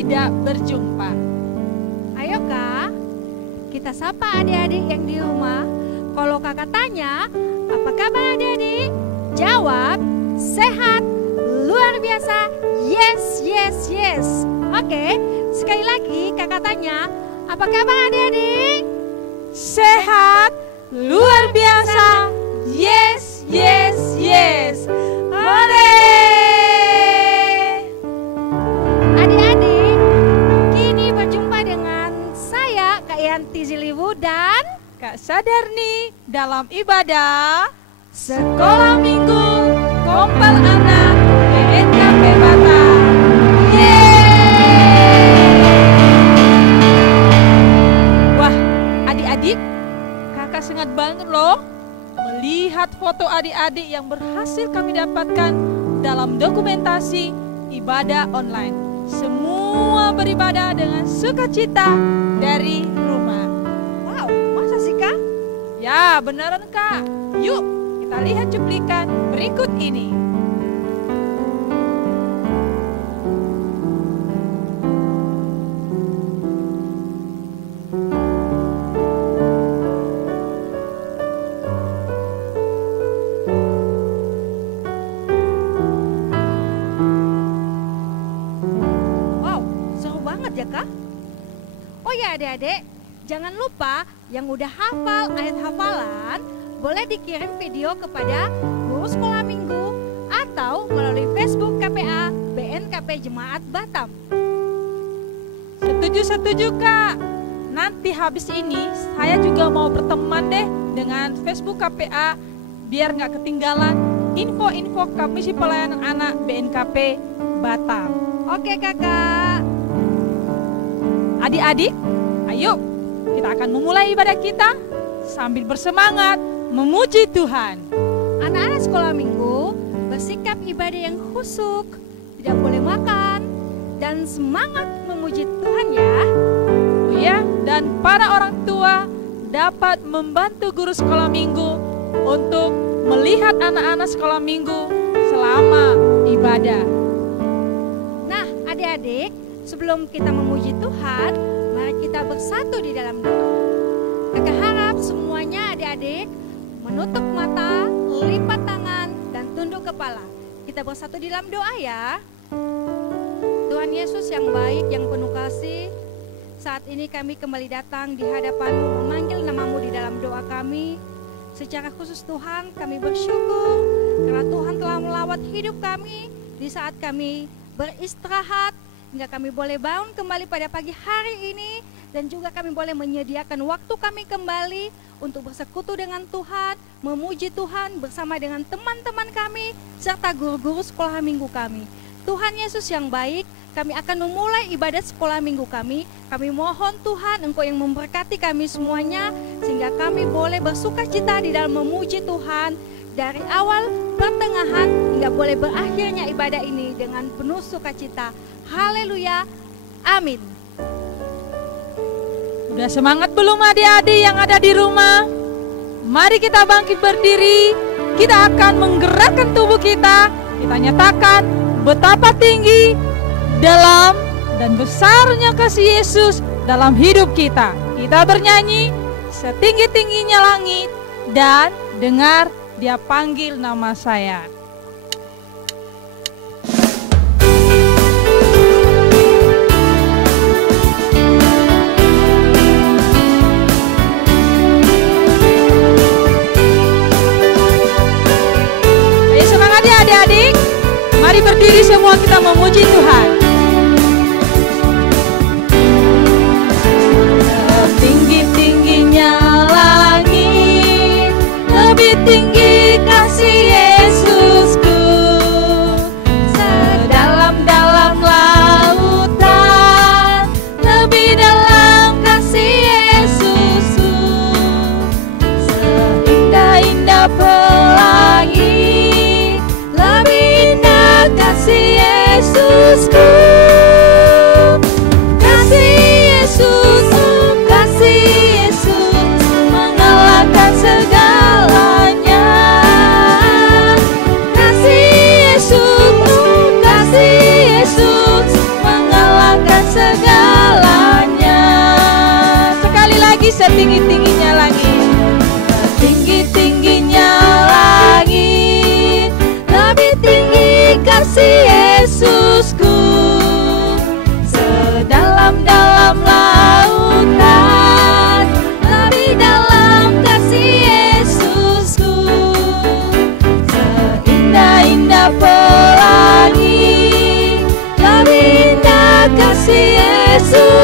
tidak berjumpa. Ayo Kak, kita sapa adik-adik yang di rumah. Kalau kakak tanya, apa kabar adik-adik? Jawab, sehat, luar biasa, yes, yes, yes. Oke, sekali lagi kakak tanya, apa kabar adik-adik? Sehat, luar biasa, yes, yes, yes. Hore! Adik-adik, kini berjumpa dengan saya Kak Yanti Ziliwu dan Kak Sadarni dalam ibadah Sekolah Minggu Kompal Anak BNKP Batam. Wah, adik-adik, kakak sangat banget loh melihat foto adik-adik yang berhasil kami dapatkan dalam dokumentasi ibadah online. Semua beribadah dengan sukacita dari rumah. wow, masa sih Kak? Ya, beneran Kak. Yuk, kita lihat cuplikan berikut ini. Wow, seru banget ya Kak? Oh ya adik-adik, jangan lupa yang udah hafal ayat hafalan boleh dikirim video kepada guru sekolah minggu atau melalui Facebook KPA BNKP Jemaat Batam. Setuju Kak. Nanti habis ini saya juga mau berteman deh dengan Facebook KPA biar nggak ketinggalan info-info Komisi Pelayanan Anak BNKP Batam. Oke kakak. Adik-adik, ayo kita akan memulai ibadah kita sambil bersemangat memuji Tuhan. Anak-anak sekolah minggu bersikap ibadah yang khusyuk, tidak boleh makan, dan semangat memuji Tuhan ya. Oh ya, dan para orang tua dapat membantu guru sekolah minggu untuk melihat anak-anak sekolah minggu selama ibadah. Nah adik-adik, sebelum kita memuji Tuhan, mari kita bersatu di dalam doa. Kakak harap semuanya adik-adik menutup mata, lipat tangan, dan tunduk kepala. Kita bersatu di dalam doa ya. Tuhan Yesus yang baik, yang penuh kasih, saat ini kami kembali datang di hadapan-Mu, memanggil nama-Mu di dalam doa kami. Secara khusus Tuhan, kami bersyukur karena Tuhan telah melawat hidup kami di saat kami beristirahat, hingga kami boleh bangun kembali pada pagi hari ini, dan juga kami boleh menyediakan waktu kami kembali untuk bersekutu dengan Tuhan, memuji Tuhan bersama dengan teman-teman kami, serta guru-guru sekolah minggu kami. Tuhan Yesus yang baik, kami akan memulai ibadah sekolah minggu kami. Kami mohon Tuhan, Engkau yang memberkati kami semuanya, sehingga kami boleh bersukacita di dalam memuji Tuhan, dari awal, pertengahan, hingga boleh berakhirnya ibadah ini dengan penuh sukacita. Haleluya, amin. Udah semangat belum adik-adik yang ada di rumah? Mari kita bangkit berdiri. Kita akan menggerakkan tubuh kita. Kita nyatakan betapa tinggi, dalam, dan besarnya kasih Yesus dalam hidup kita. Kita bernyanyi setinggi-tingginya langit, dan dengar Dia panggil nama saya. Adik-adik, mari berdiri semua kita memuji Tuhan. Setinggi-tingginya langit, lebih tinggi kasih Yesusku. Sedalam-dalam lautan, lebih dalam kasih Yesusku. Seindah-indah pelangi, kasih Yesusku, kasih Yesus, kasih Yesus mengalahkan segalanya.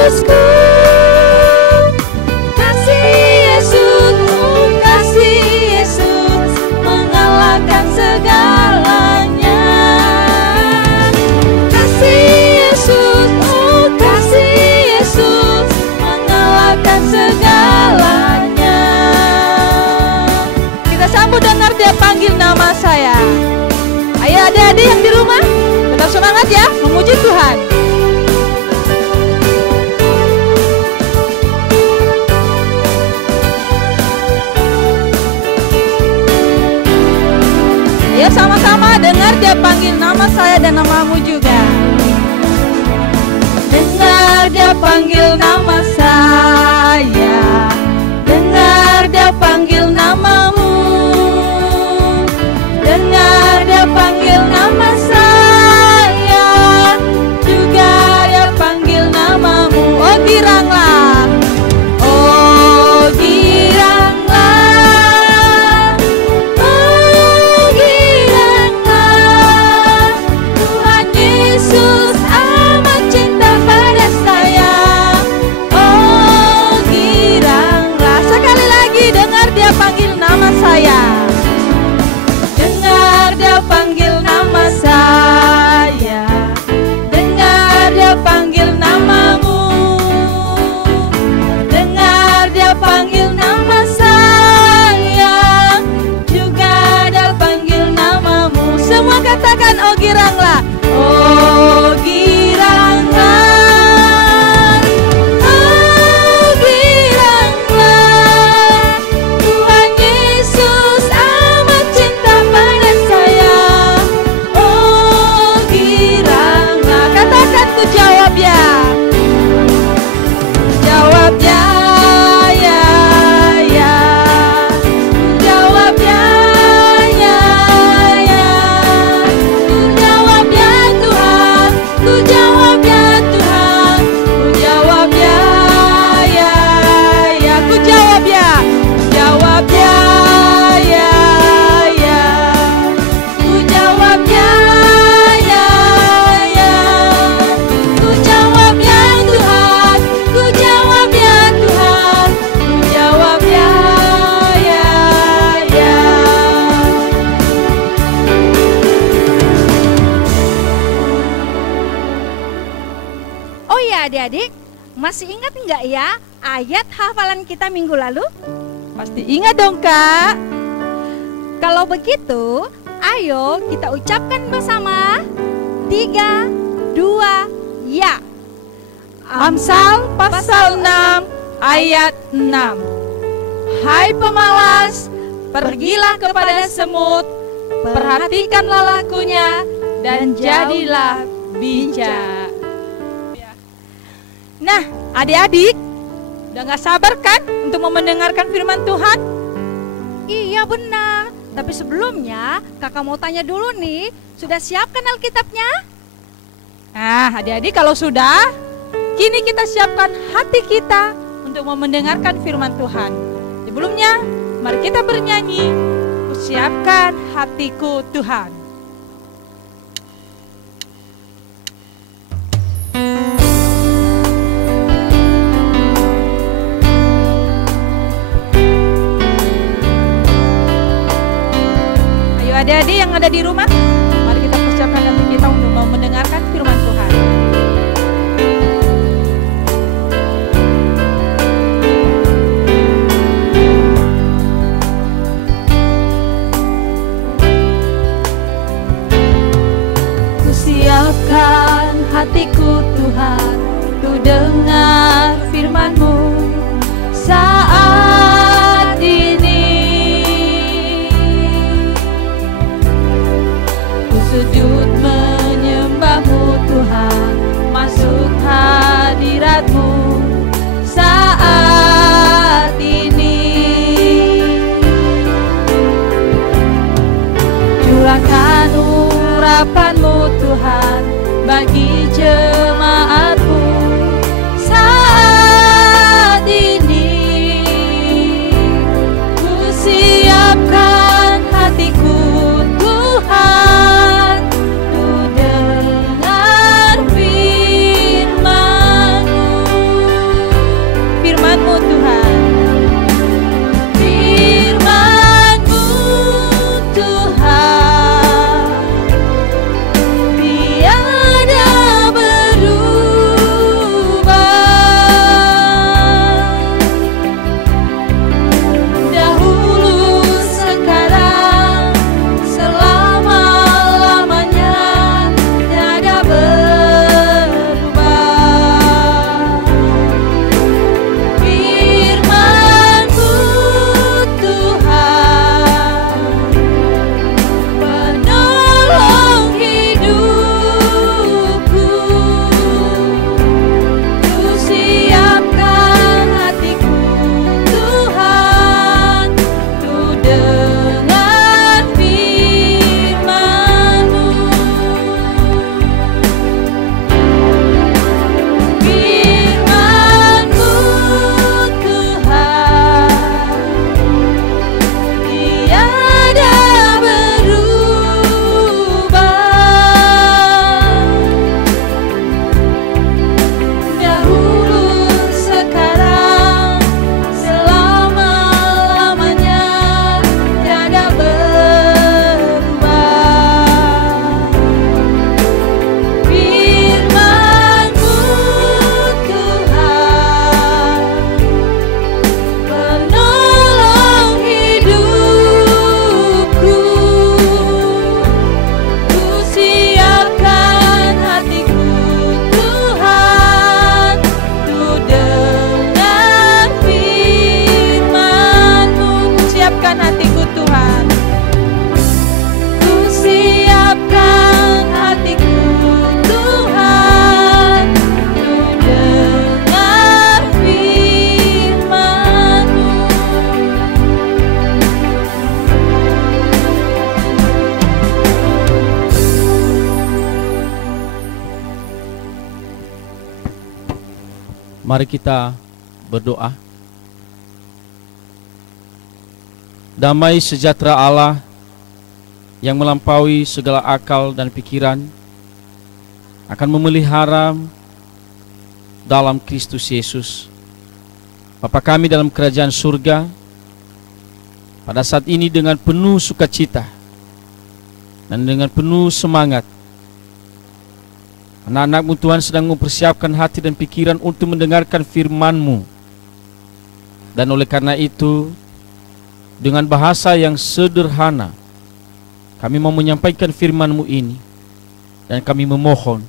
Yesusku, kasih Yesus, kasih Yesus mengalahkan segalanya. Kasih Yesus, kasih Yesus mengalahkan segalanya. Kita sambut dengar dia panggil nama saya. Ayo adik-adik yang di rumah, tetap semangat ya, memuji Tuhan. Ayo sama-sama dengar dia panggil nama saya dan namamu juga. Dengar dia panggil nama saya, dengar dia panggil namamu. Dengar dia panggil nama saya, juga dia panggil namamu. Oh giranglah, oh giranglah, oh giranglah. Tuhan Yesus amat cinta pada saya. Oh giranglah. Sekali lagi dengar dia panggil nama saya. Dengar dia panggil nama saya, dengar dia panggil namamu. Dengar dia panggil nama saya, juga dia panggil namamu. Semua katakan oh giranglah, oh giranglah, oh giranglah. Tuhan Yesus amat cinta pada saya. Oh giranglah. Katakan ku jawab ya. Jawab ya, ya, ya. Ku jawab ya, ya, ya. Ku jawab ya Tuhan, ku jawab ya Tuhan, ku jawab ya, ya, ya. Ku jawab ya, jawab ya, ya, ya. Ku jawab ya, ya, ya. Ku jawab ya Tuhan, ku jawab ya Tuhan, ku jawab ya, ya, ya. Oh ya adik-adik, masih ingat nggak ya ayat hafalan kita minggu lalu? Pasti ingat dong Kak. Kalau begitu, ayo kita ucapkan bersama. 3, 2, ya. Amsal pasal 6 ayat 6. Hai pemalas, pergilah kepada semut, perhatikanlah lakunya, dan jadilah bijak. Nah, adik-adik, udah gak sabar kan untuk mendengarkan firman Tuhan? Iya benar. Tapi sebelumnya kakak mau tanya dulu nih, sudah siapkan Alkitabnya? Nah, adik-adik kalau sudah, kini kita siapkan hati kita untuk mendengarkan firman Tuhan. Sebelumnya, mari kita bernyanyi, "Kusiapkan hatiku Tuhan." Ayo adik-adik yang ada di rumah, mari kita persiapkan hati kita untuk mau mendengarkan firman Tuhan. Kusiapkan hatiku Tuhan, untuk dengar firman-Mu saat ini. Ku sujud menyembah-Mu Tuhan, masuk hadirat-Mu saat ini. Curahkan urapan-Mu Tuhan bagi jemaat-Mu saat ini. Ku siapkan hatiku Tuhan, ku dengar firman-Mu. Mari kita berdoa. Damai sejahtera Allah yang melampaui segala akal dan pikiran akan memelihara dalam Kristus Yesus, Bapa kami dalam kerajaan surga, pada saat ini dengan penuh sukacita dan dengan penuh semangat. Anak-anak-Mu Tuhan sedang mempersiapkan hati dan pikiran untuk mendengarkan firman-Mu. Dan oleh karena itu, dengan bahasa yang sederhana, kami mau menyampaikan firman-Mu ini. Dan kami memohon,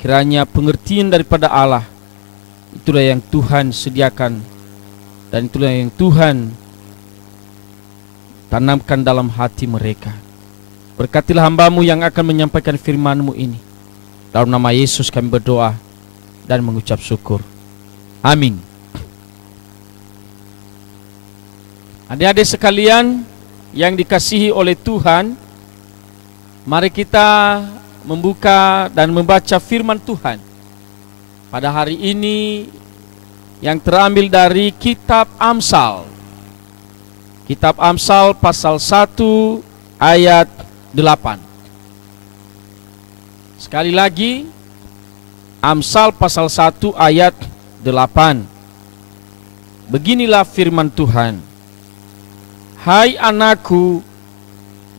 kiranya pengertian daripada Allah, itulah yang Tuhan sediakan. Dan itulah yang Tuhan tanamkan dalam hati mereka. Berkatilah hamba-Mu yang akan menyampaikan firman-Mu ini. Dalam nama Yesus kami berdoa dan mengucap syukur. Amin. Adik-adik sekalian yang dikasihi oleh Tuhan, mari kita membuka dan membaca firman Tuhan pada hari ini yang terambil dari kitab Amsal. Kitab Amsal pasal 1 ayat 8. Sekali lagi, Amsal pasal 1 ayat 8. Beginilah firman Tuhan. Hai anakku,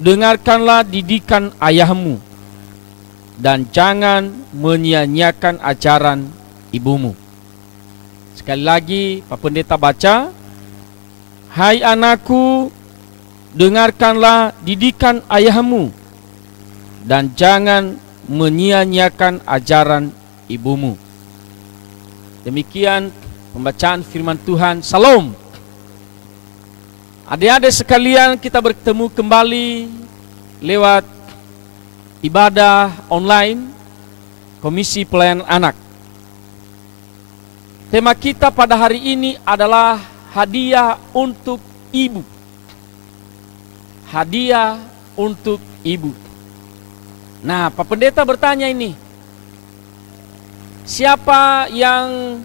dengarkanlah didikan ayahmu, dan jangan menyia-nyiakan ajaran ibumu. Sekali lagi, Pak Pendeta baca. Hai anakku, dengarkanlah didikan ayahmu, dan jangan menyia-nyiakan ajaran ibumu. Demikian pembacaan firman Tuhan. Salam. Adik-adik sekalian, kita bertemu kembali lewat ibadah online Komisi Pelayanan Anak. Tema kita pada hari ini adalah hadiah untuk ibu. Hadiah untuk ibu. Nah, Pak Pendeta bertanya ini, siapa yang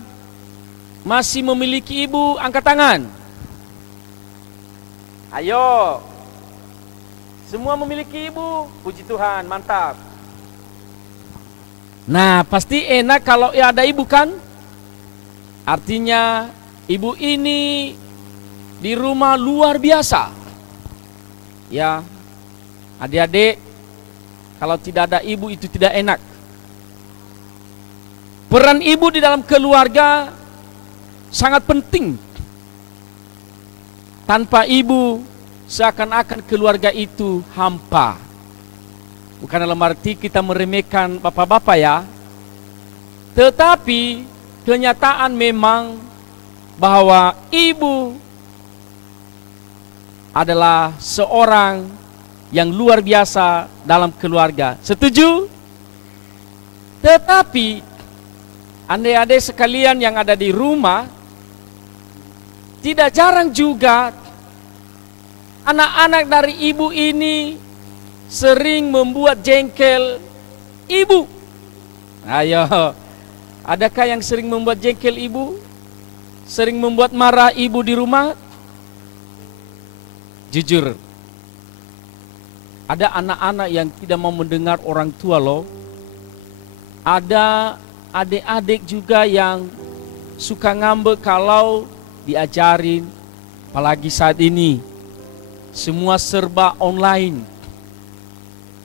masih memiliki ibu, angkat tangan. Ayo, semua memiliki ibu, puji Tuhan, mantap. Nah, pasti enak kalau ada ibu kan? Artinya ibu ini di rumah luar biasa. Ya, adik-adik, kalau tidak ada ibu itu tidak enak. Peran ibu di dalam keluarga sangat penting. Tanpa ibu, seakan-akan keluarga itu hampa. Bukan dalam arti kita meremehkan bapak-bapak ya. Tetapi kenyataan memang bahwa ibu adalah seorang yang luar biasa dalam keluarga. Setuju? Tetapi adik-adik sekalian yang ada di rumah, tidak jarang juga anak-anak dari ibu ini sering membuat jengkel ibu. Ayo, adakah yang sering membuat jengkel ibu? Sering membuat marah ibu di rumah? Jujur, ada anak-anak yang tidak mau mendengar orang tua loh. Ada adik-adik juga yang suka ngambek kalau diajarin. Apalagi saat ini semua serba online.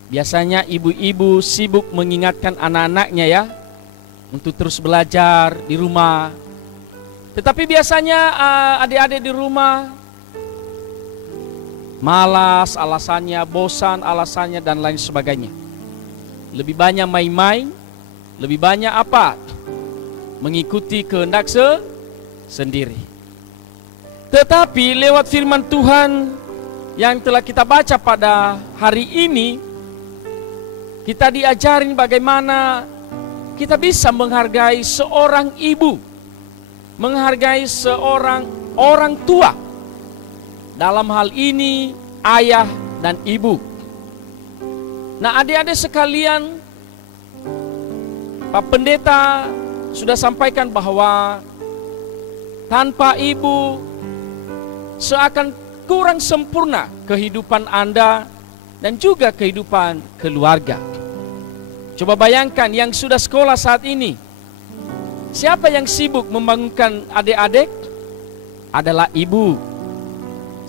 Biasanya ibu-ibu sibuk mengingatkan anak-anaknya ya untuk terus belajar di rumah. Tetapi biasanya adik-adik di rumah malas alasannya, bosan alasannya, dan lain sebagainya. Lebih banyak main-main, lebih banyak apa? Mengikuti kehendak sendiri. Tetapi lewat firman Tuhan yang telah kita baca pada hari ini, kita diajarin bagaimana kita bisa menghargai seorang ibu, menghargai seorang orang tua. Dalam hal ini ayah dan ibu. Nah, adik-adik sekalian, Pak Pendeta sudah sampaikan bahwa tanpa ibu seakan kurang sempurna kehidupan Anda dan juga kehidupan keluarga. Coba bayangkan yang sudah sekolah saat ini, siapa yang sibuk membangunkan adik-adik? Adalah ibu.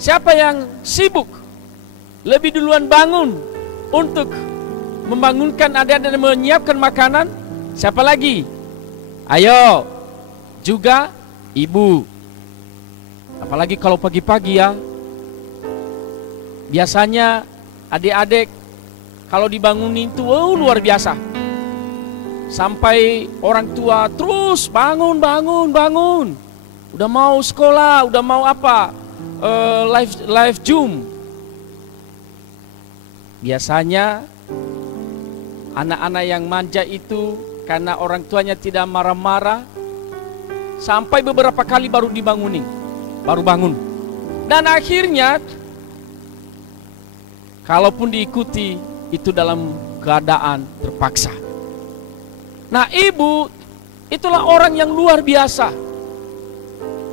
Siapa yang sibuk lebih duluan bangun untuk membangunkan adik-adik dan menyiapkan makanan? Siapa lagi? Ayo, juga ibu. Apalagi kalau pagi-pagi ya. Biasanya adik-adik kalau dibangunin itu luar biasa. Sampai orang tua terus bangun. Udah mau sekolah, udah mau apa? Live Zoom. Biasanya anak-anak yang manja itu karena orang tuanya tidak marah-marah, sampai beberapa kali baru dibangunin, baru bangun. Dan akhirnya kalaupun diikuti itu dalam keadaan terpaksa. Nah, ibu itulah orang yang luar biasa.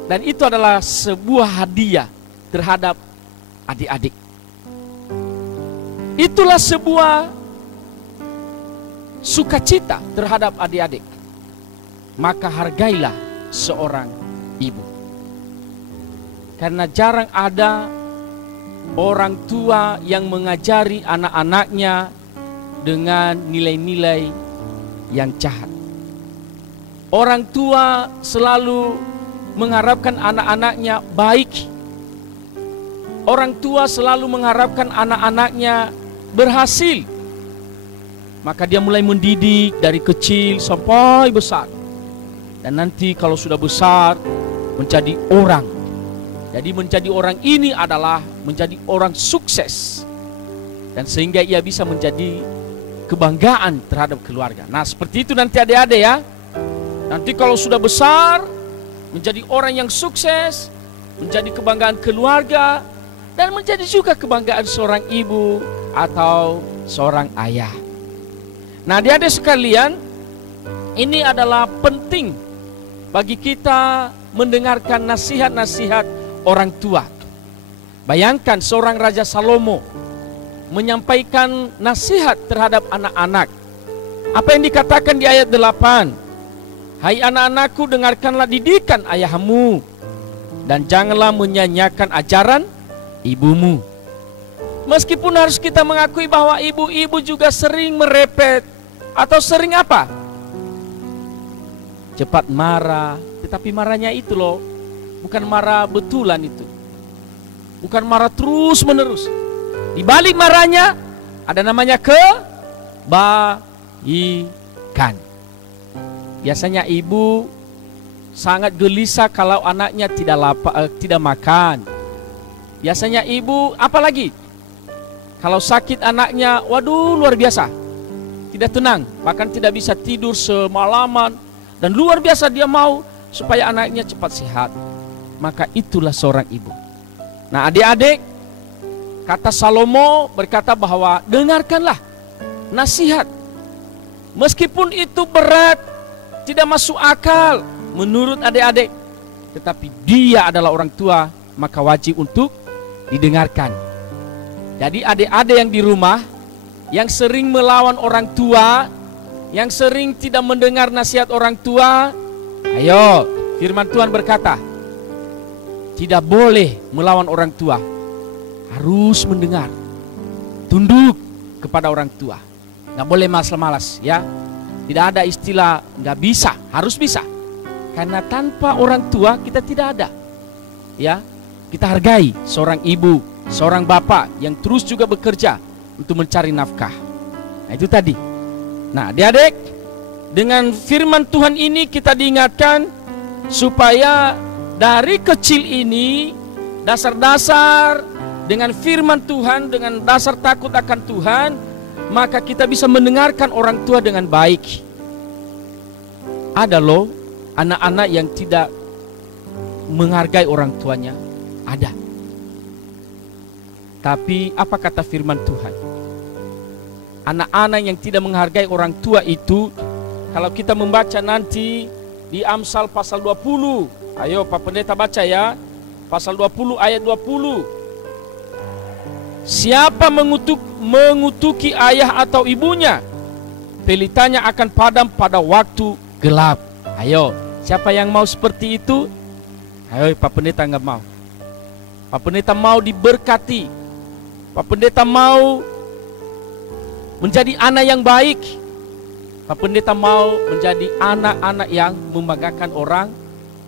Dan itu adalah sebuah hadiah terhadap adik-adik. Itulah sebuah sukacita terhadap adik-adik. Maka hargailah seorang ibu. Karena jarang ada orang tua yang mengajari anak-anaknya dengan nilai-nilai yang jahat. Orang tua selalu mengharapkan anak-anaknya baik. Orang tua selalu mengharapkan anak-anaknya berhasil. Maka dia mulai mendidik dari kecil sampai besar. Dan nanti kalau sudah besar menjadi orang. Jadi menjadi orang ini adalah menjadi orang sukses. Dan sehingga ia bisa menjadi kebanggaan terhadap keluarga. Nah, seperti itu nanti adik-adik ya. Nanti kalau sudah besar menjadi orang yang sukses, menjadi kebanggaan keluarga, dan menjadi juga kebanggaan seorang ibu atau seorang ayah. Nah, adik-adik sekalian, ini adalah penting bagi kita mendengarkan nasihat-nasihat orang tua. Bayangkan seorang Raja Salomo menyampaikan nasihat terhadap anak-anak. Apa yang dikatakan di ayat 8? Hai anak-anakku, dengarkanlah didikan ayahmu, dan janganlah menyanyiakan ajaran ibumu. Meskipun harus kita mengakui bahwa ibu-ibu juga sering merepet atau sering apa? Cepat marah, tetapi marahnya itu loh, bukan marah betulan itu. Bukan marah terus menerus. Di balik marahnya ada namanya kebaikan. Biasanya ibu sangat gelisah kalau anaknya tidak makan. Biasanya ibu apalagi kalau sakit anaknya, waduh luar biasa, tidak tenang, bahkan tidak bisa tidur semalaman, dan luar biasa dia mau supaya anaknya cepat sehat. Maka itulah seorang ibu. Nah, adik-adik, kata Salomo berkata bahwa dengarkanlah nasihat. Meskipun itu berat, tidak masuk akal menurut adik-adik, tetapi dia adalah orang tua, maka wajib untuk didengarkan. Jadi adik-adik yang di rumah, yang sering melawan orang tua, yang sering tidak mendengar nasihat orang tua, ayo, firman Tuhan berkata, tidak boleh melawan orang tua, harus mendengar, tunduk kepada orang tua, nggak boleh malas-malas ya. Tidak ada istilah nggak bisa, harus bisa. Karena tanpa orang tua kita tidak ada. Ya, kita hargai seorang ibu, seorang bapak yang terus juga bekerja untuk mencari nafkah. Nah, itu tadi. Nah, adik-adik, dengan firman Tuhan ini kita diingatkan supaya dari kecil ini dasar-dasar dengan firman Tuhan, dengan dasar takut akan Tuhan, maka kita bisa mendengarkan orang tua dengan baik. Ada loh anak-anak yang tidak menghargai orang tuanya, ada. Tapi apa kata firman Tuhan? Anak-anak yang tidak menghargai orang tua itu, kalau kita membaca nanti di Amsal pasal 20. Ayo Pak Pendeta baca ya. Pasal 20 ayat 20. Siapa mengutuki ayah atau ibunya, pelitanya akan padam pada waktu gelap. Ayo, siapa yang mau seperti itu? Ayo, Pak Pendeta nggak mau. Pak Pendeta mau diberkati. Pak Pendeta mau menjadi anak yang baik. Pak Pendeta mau menjadi anak-anak yang membanggakan orang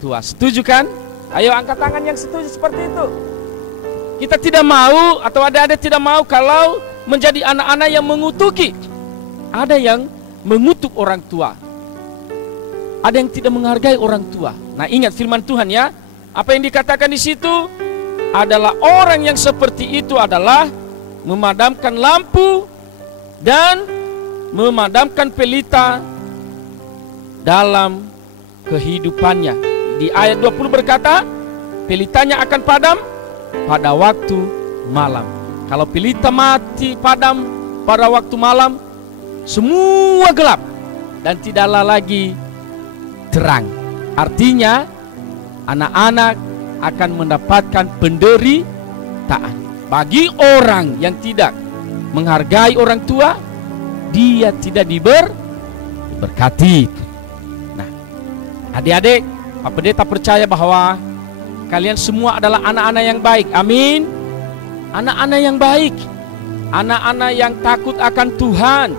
tua. Setuju kan? Ayo angkat tangan yang setuju seperti itu. Kita tidak mau atau ada tidak mau kalau menjadi anak-anak yang mengutuki. Ada yang mengutuk orang tua. Ada yang tidak menghargai orang tua. Nah, ingat firman Tuhan ya. Apa yang dikatakan di situ adalah orang yang seperti itu adalah memadamkan lampu dan memadamkan pelita dalam kehidupannya. Di ayat 20 berkata, pelitanya akan padam pada waktu malam. Kalau pelita mati padam pada waktu malam, semua gelap dan tidaklah lagi terang. Artinya anak-anak akan mendapatkan penderitaan. Bagi orang yang tidak menghargai orang tua, dia tidak diberkati. Nah, adik-adik, Pak Pendeta percaya bahwa kalian semua adalah anak-anak yang baik. Amin. Anak-anak yang baik, anak-anak yang takut akan Tuhan,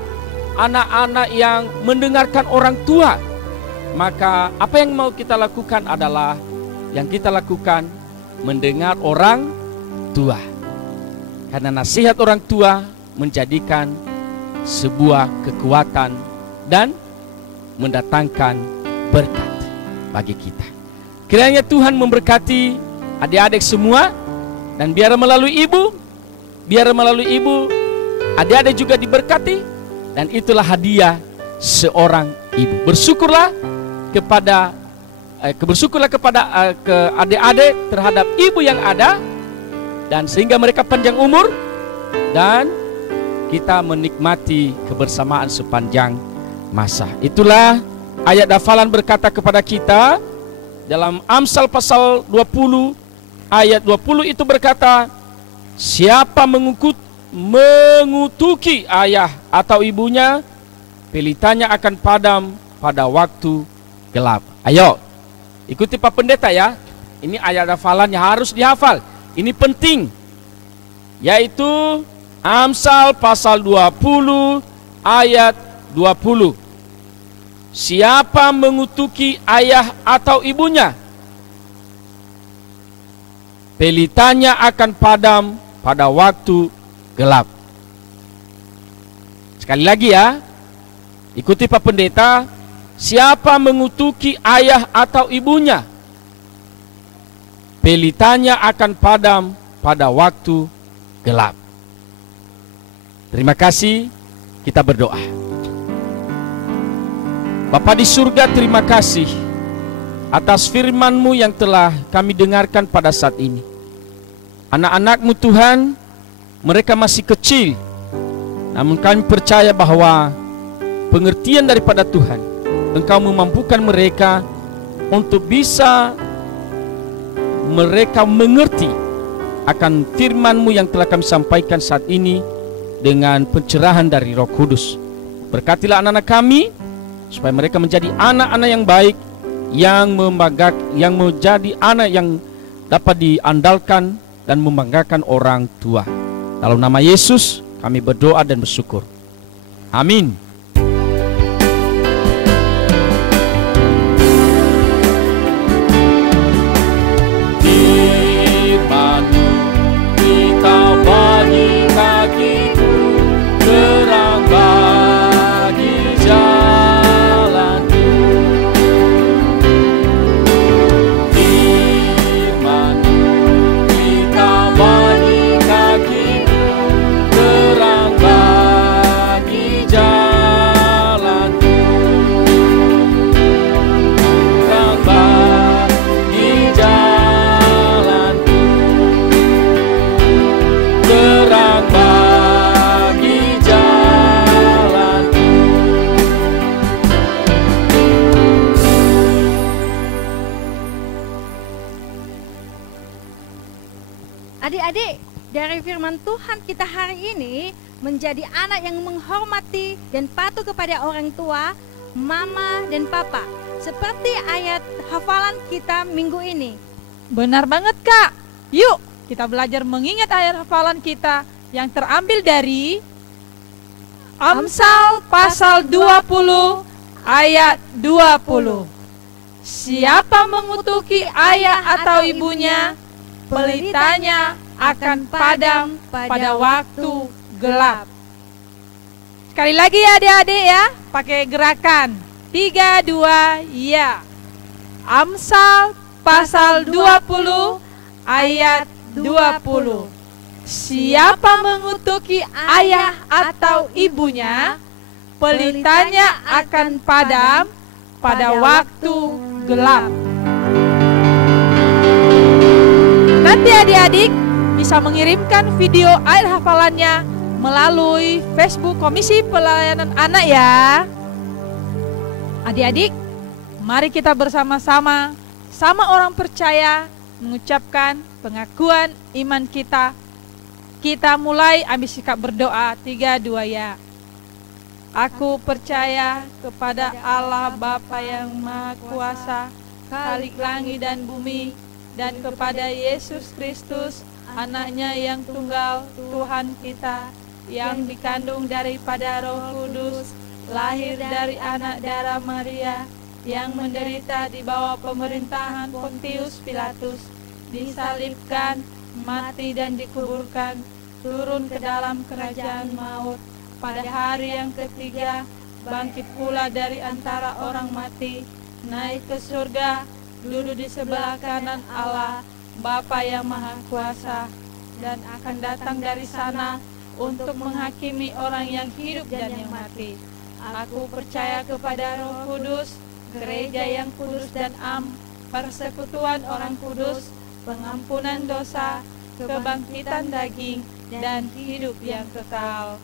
anak-anak yang mendengarkan orang tua. Maka apa yang mau kita lakukan adalah yang kita lakukan mendengar orang tua. Karena nasihat orang tua menjadikan sebuah kekuatan dan mendatangkan berkat bagi kita. Kiranya Tuhan memberkati adik-adik semua, dan biar melalui ibu, adik-adik juga diberkati, dan itulah hadiah seorang ibu. Bersyukurlah kepada ke adik-adik terhadap ibu yang ada, dan sehingga mereka panjang umur dan kita menikmati kebersamaan sepanjang masa. Itulah ayat hafalan berkata kepada kita dalam Amsal pasal 20 ayat 20 itu berkata, siapa mengutuki ayah atau ibunya, pelitanya akan padam pada waktu gelap. Ayo, ikuti Pak Pendeta ya. Ini ayat hafalannya harus dihafal. Ini penting. Yaitu Amsal pasal 20 ayat 20. Siapa mengutuki ayah atau ibunya, pelitanya akan padam pada waktu gelap. Sekali lagi ya, ikuti Pak Pendeta. Siapa mengutuki ayah atau ibunya, pelitanya akan padam pada waktu gelap. Terima kasih, kita berdoa. Bapa di surga, terima kasih atas firman-Mu yang telah kami dengarkan pada saat ini. Anak-anak-Mu Tuhan, mereka masih kecil, namun kami percaya bahwa pengertian daripada Tuhan, Engkau memampukan mereka untuk bisa mereka mengerti akan firman-Mu yang telah kami sampaikan saat ini dengan pencerahan dari Roh Kudus. Berkatilah anak-anak kami supaya mereka menjadi anak-anak yang baik, yang menjadi anak yang dapat diandalkan dan membanggakan orang tua. Dalam nama Yesus kami berdoa dan bersyukur. Amin. Terang bagi jalan. Adik-adik, dari firman Tuhan kita hari ini menjadi anak yang menghormati dan patuh kepada orang tua, mama dan papa, seperti ayat hafalan kita minggu ini. Benar banget Kak. Yuk kita belajar mengingat ayat hafalan kita yang terambil dari Amsal pasal 20 ayat 20. Siapa mengutuki ayah atau ibunya, pelitanya akan padam pada waktu gelap. Sekali lagi ya adik-adik ya, pakai gerakan 3, 2, ya. Amsal pasal 20 ayat 20. Siapa mengutuki ayah atau ibunya, pelitanya akan padam pada waktu gelap. Nanti adik-adik bisa mengirimkan video ayat hafalannya melalui Facebook Komisi Pelayanan Anak ya. Adik-adik, mari kita bersama-sama sama orang percaya mengucapkan pengakuan iman kita. Kita mulai ambil sikap berdoa 3, 2, ya. Aku percaya kepada Allah Bapa yang Maha Kuasa, Khalik langit dan bumi, dan kepada Yesus Kristus, anaknya yang tunggal, Tuhan kita, yang dikandung daripada Roh Kudus, lahir dari anak darah Maria, yang menderita di bawah pemerintahan Pontius Pilatus, disalibkan, mati dan dikuburkan, turun ke dalam kerajaan maut, pada hari yang ketiga bangkit pula dari antara orang mati, naik ke surga, duduk di sebelah kanan Allah Bapa yang Maha Kuasa, dan akan datang dari sana untuk menghakimi orang yang hidup dan yang mati. Aku percaya kepada Roh Kudus, gereja yang kudus dan am, persekutuan orang kudus, pengampunan dosa, kebangkitan daging, dan hidup yang kekal.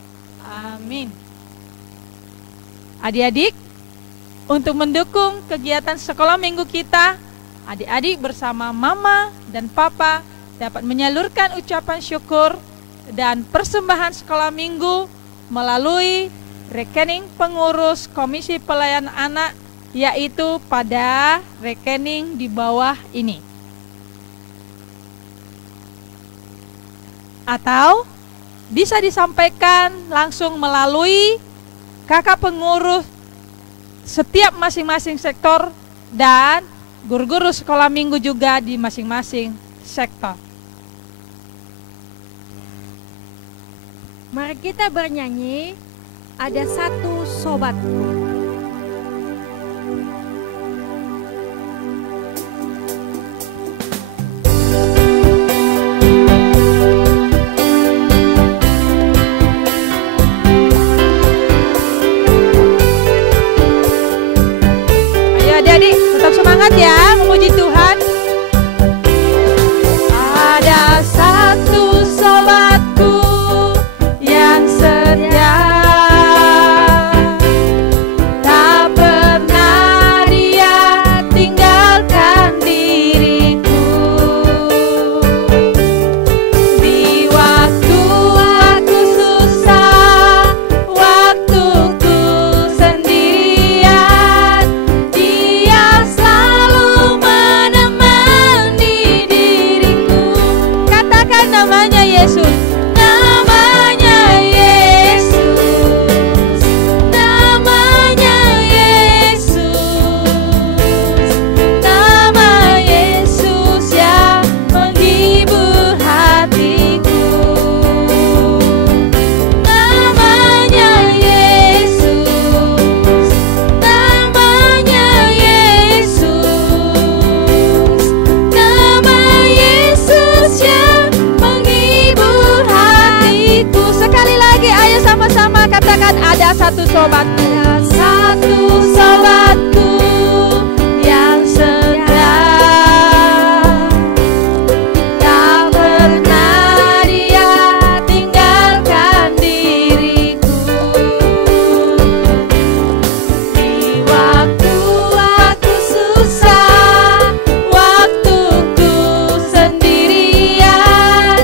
Amin. Adik-adik, untuk mendukung kegiatan sekolah minggu kita, adik-adik bersama mama dan papa dapat menyalurkan ucapan syukur dan persembahan sekolah minggu melalui rekening pengurus Komisi Pelayanan Anak, yaitu pada rekening di bawah ini. Atau bisa disampaikan langsung melalui kakak pengurus setiap masing-masing sektor dan guru-guru sekolah minggu juga di masing-masing sektor. Mari kita bernyanyi, ada satu sobatku. Adik-adik tetap semangat ya memuji Tuhan. Ada satu sobatku yang setia, tak pernah dia tinggalkan diriku. Di waktu aku susah, waktuku sendirian, dia selalu menemani diriku. Katakan namanya Yesus. Namanya Yesus. Namanya Yesus. Nama Yesus yang menghibur hatiku. Namanya Yesus. Namanya Yesus. Nama Yesus yang menghibur hatiku. Sekali lagi ayo sama-sama katakan, ada satu sobatku. Ada satu sobatku yang setia, tak pernah dia tinggalkan diriku. Di waktu aku susah, waktuku sendirian,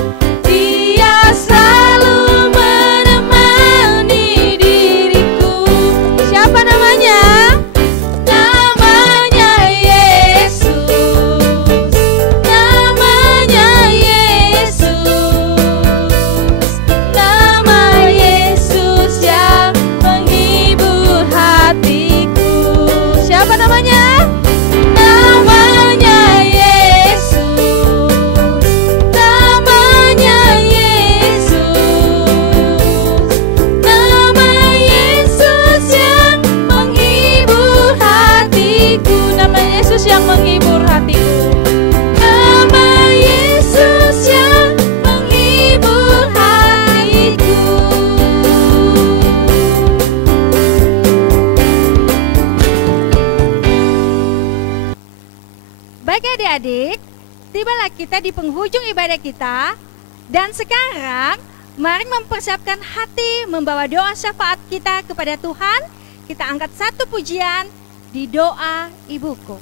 tibalah kita di penghujung ibadah kita. Dan sekarang mari mempersiapkan hati membawa doa syafaat kita kepada Tuhan. Kita angkat satu pujian di doa ibuku.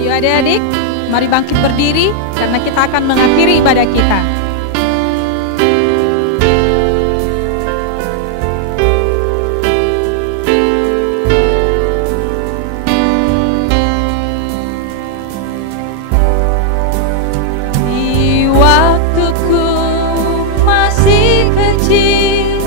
Ayo adik-adik, mari bangkit berdiri karena kita akan mengakhiri ibadah kita. Di waktuku masih kecil,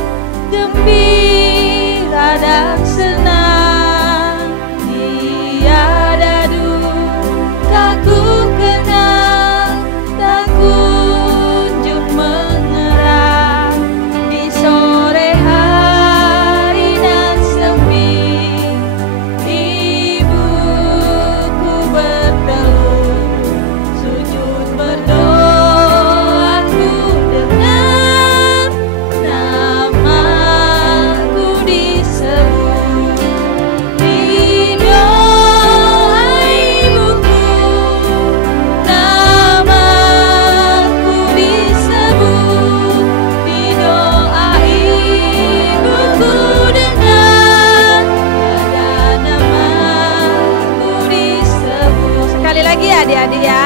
gembira dan senang, tiada duka ku kenal, tak kunjung mengerang. Di sore hari nan sepi, ibuku berteluh, sujud berdoa, ku dengar namaku disebut. Di doa ibuku, namaku disebut. Di doa ibuku dengar, ada namaku disebut. Sekali lagi ya adik-adik ya.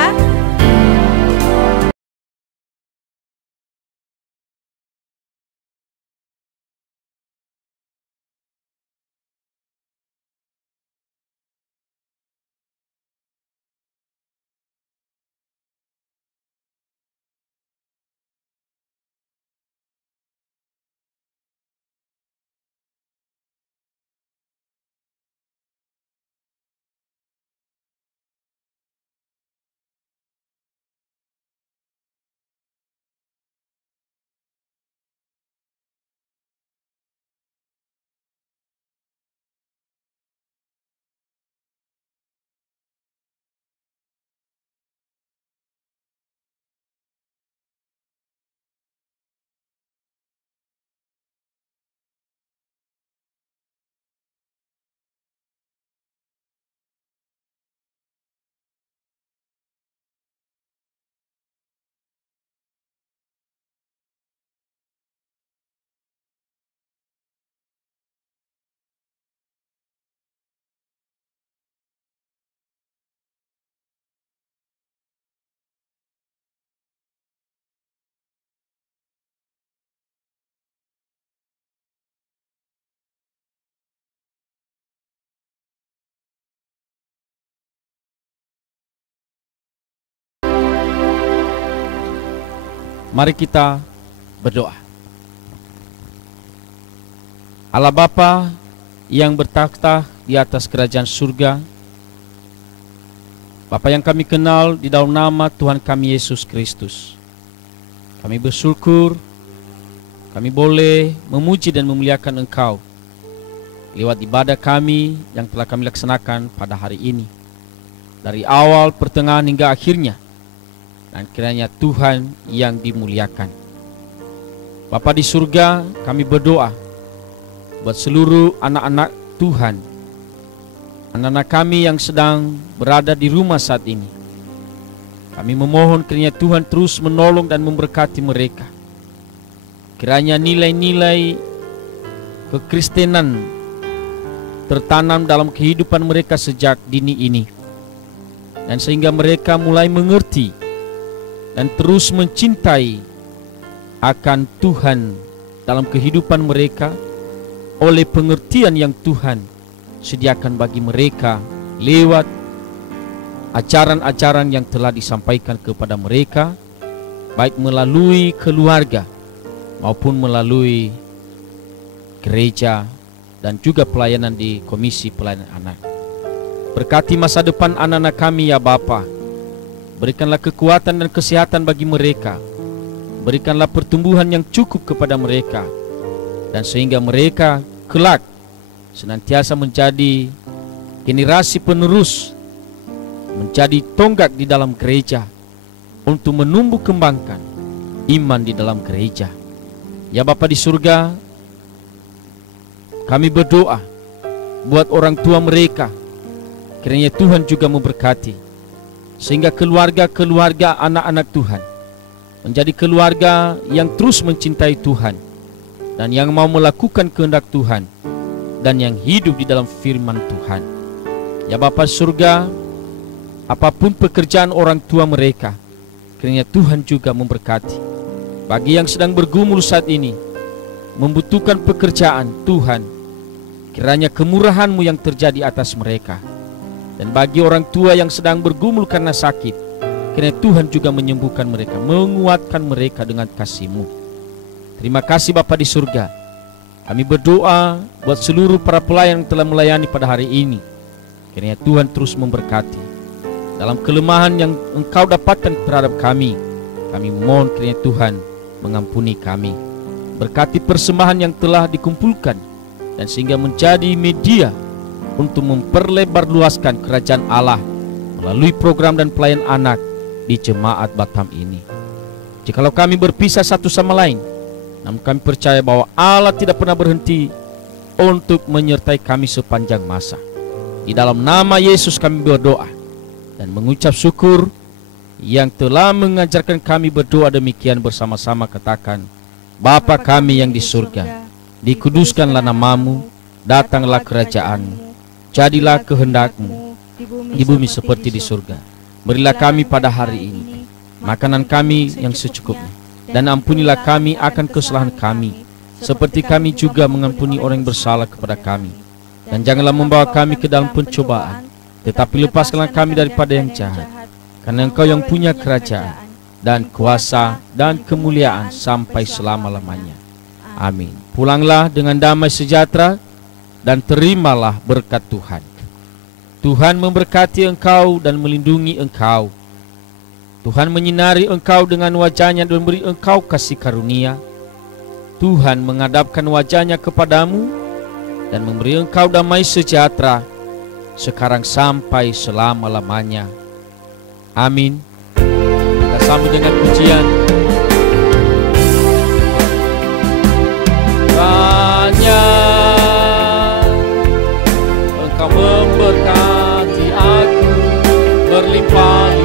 Mari kita berdoa. Allah Bapa yang bertakhta di atas kerajaan surga, Bapa yang kami kenal di dalam nama Tuhan kami Yesus Kristus, kami bersyukur kami boleh memuji dan memuliakan Engkau lewat ibadah kami yang telah kami laksanakan pada hari ini, dari awal, pertengahan hingga akhirnya. Dan kiranya Tuhan yang dimuliakan. Bapa di surga, kami berdoa buat seluruh anak-anak Tuhan, anak-anak kami yang sedang berada di rumah saat ini. Kami memohon kiranya Tuhan terus menolong dan memberkati mereka. Kiranya nilai-nilai kekristenan tertanam dalam kehidupan mereka sejak dini ini, dan sehingga mereka mulai mengerti dan terus mencintai akan Tuhan dalam kehidupan mereka oleh pengertian yang Tuhan sediakan bagi mereka lewat ajaran-ajaran yang telah disampaikan kepada mereka, baik melalui keluarga maupun melalui gereja dan juga pelayanan di Komisi Pelayanan Anak. Berkati masa depan anak-anak kami ya Bapa. Berikanlah kekuatan dan kesehatan bagi mereka. Berikanlah pertumbuhan yang cukup kepada mereka, dan sehingga mereka kelak senantiasa menjadi generasi penerus, menjadi tonggak di dalam gereja untuk menumbuh kembangkan iman di dalam gereja. Ya Bapa di surga, Kami berdoa buat orang tua mereka, kiranya Tuhan juga memberkati, sehingga keluarga-keluarga anak-anak Tuhan menjadi keluarga yang terus mencintai Tuhan dan yang mau melakukan kehendak Tuhan dan yang hidup di dalam firman Tuhan. Ya Bapa surga, apapun pekerjaan orang tua mereka, kiranya Tuhan juga memberkati. Bagi yang sedang bergumul saat ini, membutuhkan pekerjaan, Tuhan, kiranya kemurahan-Mu yang terjadi atas mereka. Dan bagi orang tua yang sedang bergumul karena sakit, kiranya Tuhan juga menyembuhkan mereka, menguatkan mereka dengan kasih-Mu. Terima kasih Bapa di surga. Kami berdoa buat seluruh para pelayan yang telah melayani pada hari ini, kiranya Tuhan terus memberkati. Dalam kelemahan yang Engkau dapatkan terhadap kami mohon kiranya Tuhan mengampuni kami. Berkati persembahan yang telah dikumpulkan, dan sehingga menjadi media untuk memperlebar luaskan kerajaan Allah melalui program dan pelayan anak di jemaat Batam ini. Jikalau kami berpisah satu sama lain, namun kami percaya bahwa Allah tidak pernah berhenti untuk menyertai kami sepanjang masa. Di dalam nama Yesus kami berdoa dan mengucap syukur. Yang telah mengajarkan kami berdoa demikian bersama-sama, katakan, Bapa kami yang di surga, dikuduskanlah nama-Mu, datanglah kerajaan-Mu, jadilah kehendak-Mu di bumi seperti di surga. Berilah kami pada hari ini makanan kami yang secukupnya, dan ampunilah kami akan kesalahan kami, seperti kami juga mengampuni orang yang bersalah kepada kami. Dan janganlah membawa kami ke dalam pencobaan, tetapi lepaskanlah kami daripada yang jahat. Karena Engkau yang punya kerajaan dan kuasa dan kemuliaan sampai selama-lamanya. Amin. Pulanglah dengan damai sejahtera dan terimalah berkat Tuhan. Tuhan memberkati engkau dan melindungi engkau. Tuhan menyinari engkau dengan wajah-Nya dan memberi engkau kasih karunia. Tuhan menghadapkan wajah-Nya kepadamu dan memberi engkau damai sejahtera sekarang sampai selama-lamanya. Amin. Kita sambut dengan pujian. Banyak Engkau memberkati aku berlimpah